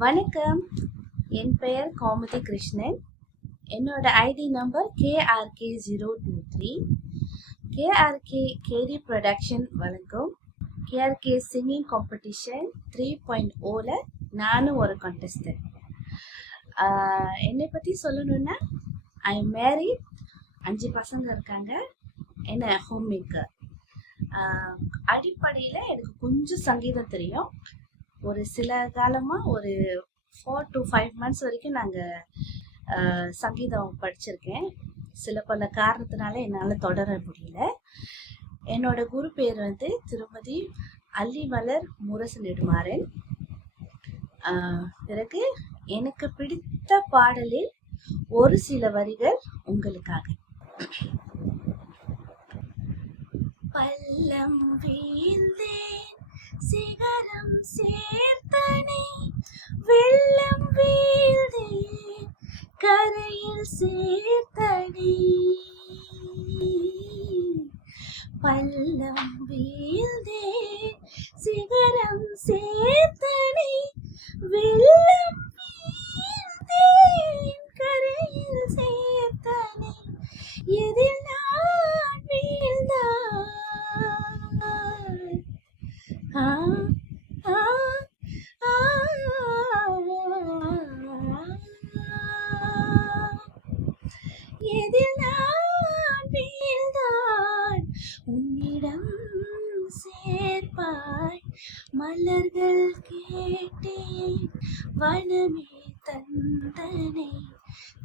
வணக்கம், என் பெயர் கோமதி கிருஷ்ணன். என்னோட ஐடி நம்பர் KRK023. KRK கேடி ப்ரொடக்ஷன் வழங்கும் KRK சிங்கிங் காம்படிஷன் 3.0ல நானும் ஒரு கான்டெஸ்டன்ட். என்னை பற்றி சொல்லணுன்னா, ஐ மேரிட், 5 பசங்க இருக்காங்க, என்ன ஹோம் மேக்கர். அடிப்படையில் எனக்கு கொஞ்சம் சங்கீதம் தெரியும். ஒரு சில காலமாக ஒரு 4 to 5 months வரைக்கும் நாங்கள் சங்கீதம் படிச்சிருக்கேன். சில பல காரணத்தினால என்னால் தொடர முடியல. என்னோட குரு பேர் திருமதி அல்லிமலர் முரசு நெடுமாறன். பிறகு எனக்கு பிடித்த பாடலில் ஒரு சில வரிகள் உங்களுக்காக. பள்ளம் வீழ்ந்தேன், சிகரம் சேர்த்தனை, வெள்ளம் வீழ்ந்தேன், கரையில் சேர்த்தனை. பள்ளம் வீழ்ந்தேன், சிகரம் சேர்த்தனை, வெள்ளம் வீழ்ந்தேன், கரையில் சேர்த்தனை. எதில் நான் வீழ்ந்தான்? எதில் நான் வீழ்ந்தான்? உன்னிடம் சேர்ப்பாய் மலர்கள் கேட்டேன், வனமே தந்தனை,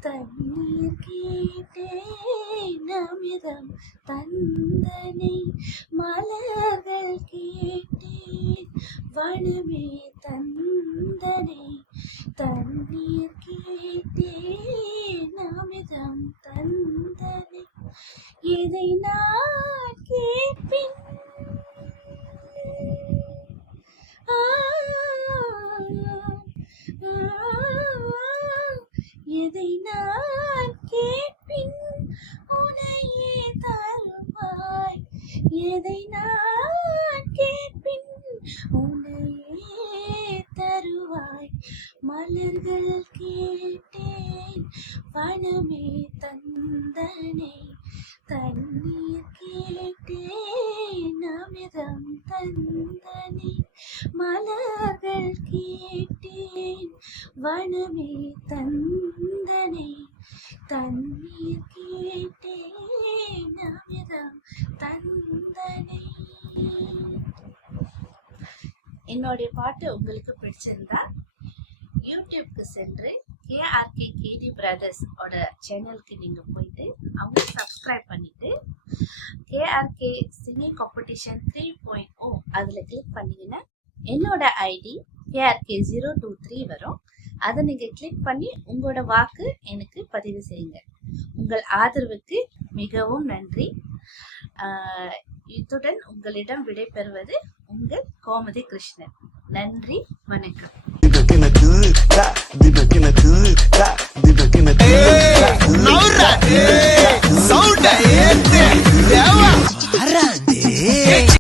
தண்ணீர் கேட்டேன், அமிர்தம் தந்தனை. மலர்கள் கேட்டேன், வனமே தந்தனை, தண்ணீர் கேட்டேன், அமிர்தம் தந்தனை. எதை நான் கேட்பின்? எதை நான் கேட்பின் உனையே தருவாய். எதை நான் கேட்பின் உனையே தருவாய். மலர்கள் கேட்டேன், வனமே தந்தனை, தண்ணீர் கேட்டேன், அமிர்தம் தந்தனை. மலர்கள் கேட்டேன், வனமே தந்தனை, தண்ணீர் கேட்டேன், அமிர்தம் தந்தனை. என்னுடைய பாட்டு உங்களுக்கு பிடிச்சிருந்தா யூடியூப்க்கு சென்று KRK கேடி பிரதர்ஸ் ஓட சேனலுக்கு நீங்க போயிட்டு அவங்க சப்ஸ்கிரைப் பண்ணிட்டு KRK சிங்கிங் காம்படிஷன் 3.0 அதுல கிளிக் பண்ணீங்கன்னா என்னோட ஐடி KRK023 வரும். அதை நீங்க கிளிக் பண்ணி உங்களோட வாக்கு எனக்கு பதிவு செய்யுங்க. உங்கள் ஆதரவுக்கு மிகவும் நன்றி. இத்துடன் உங்களிடம் விடைபெறுவது உங்கள் கோமதி கிருஷ்ணன். நன்றி, வணக்கம்.